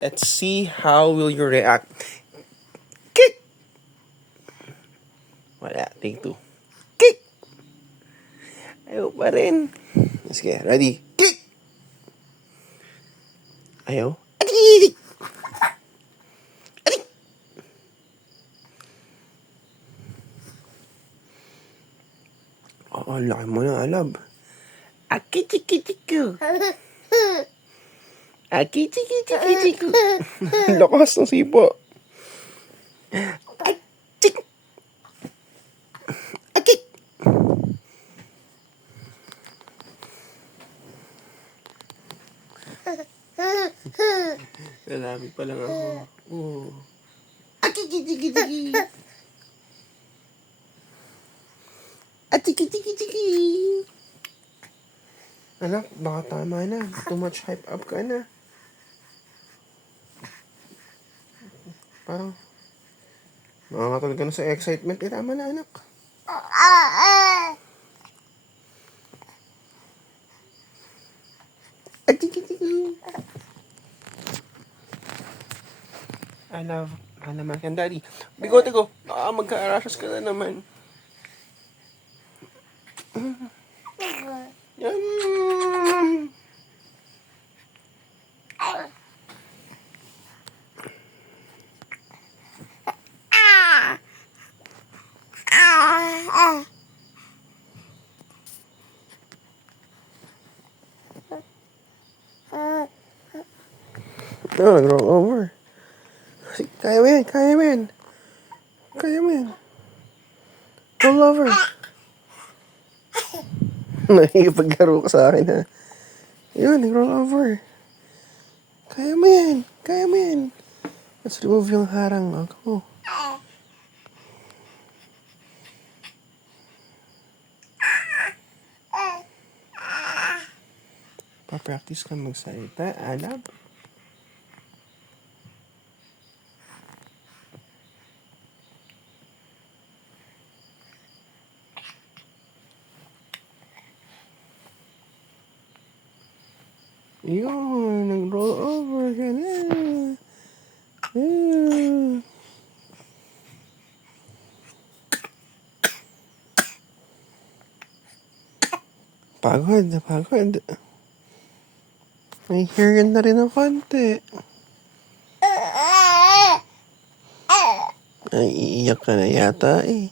Let's see how will you react. Kick! Wala, take two. Kick! Ayaw pa rin. Sige, ready? Kick! Ayaw. Adik! Adik! Oo, laki mo na, alab. Akichikichiku. Akichikichikichiku. Lakas ng sipo. Achik! Akik! Lalami pa lang ako. Oh. Akikichikichiki. Achiki-chiki-chiki. Anak, baka tama na. Too much hype up ka na. Parang makakatulog ka na sa excitement. Tama na, anak. Achiki-chiki. I love naman yan, Daddy. Bigote ko, baka magka-arashas ka na naman. Yan. No, nag-roll over. Kaya mo yan, kaya mo yan. Kaya mo yan. Roll over. Nakikipaglaro ka sa akin, ha? Yun, nag-roll over. Kaya mo yan, kaya mo yan. Let's remove yung harang. Ako. Pa-practice ka magsalita, alab. Yun, nag-roll over ka na. Pagod, pagod. May hearing na rin ng konti. Ay, iiyak ka na yata eh.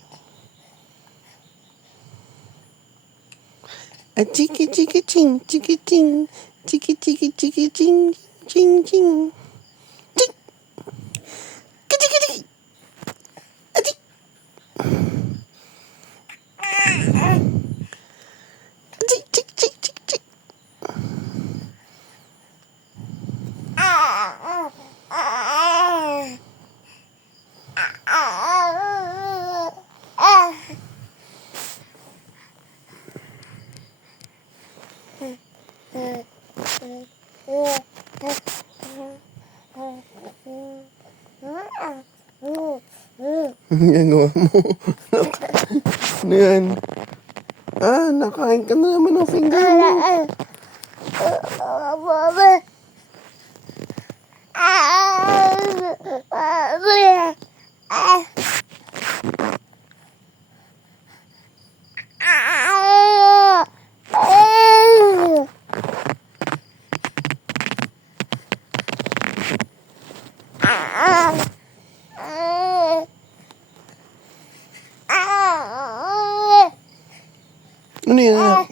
At chiki chiki ching, chiki ching, chiki chiki chiki ching, ching ching. Chik! Chiki chiki! Adik! Chik chik chik chik chik. Ang gawa mo. Ano yan? Nakain ka na naman ng finger mo. Ano yan?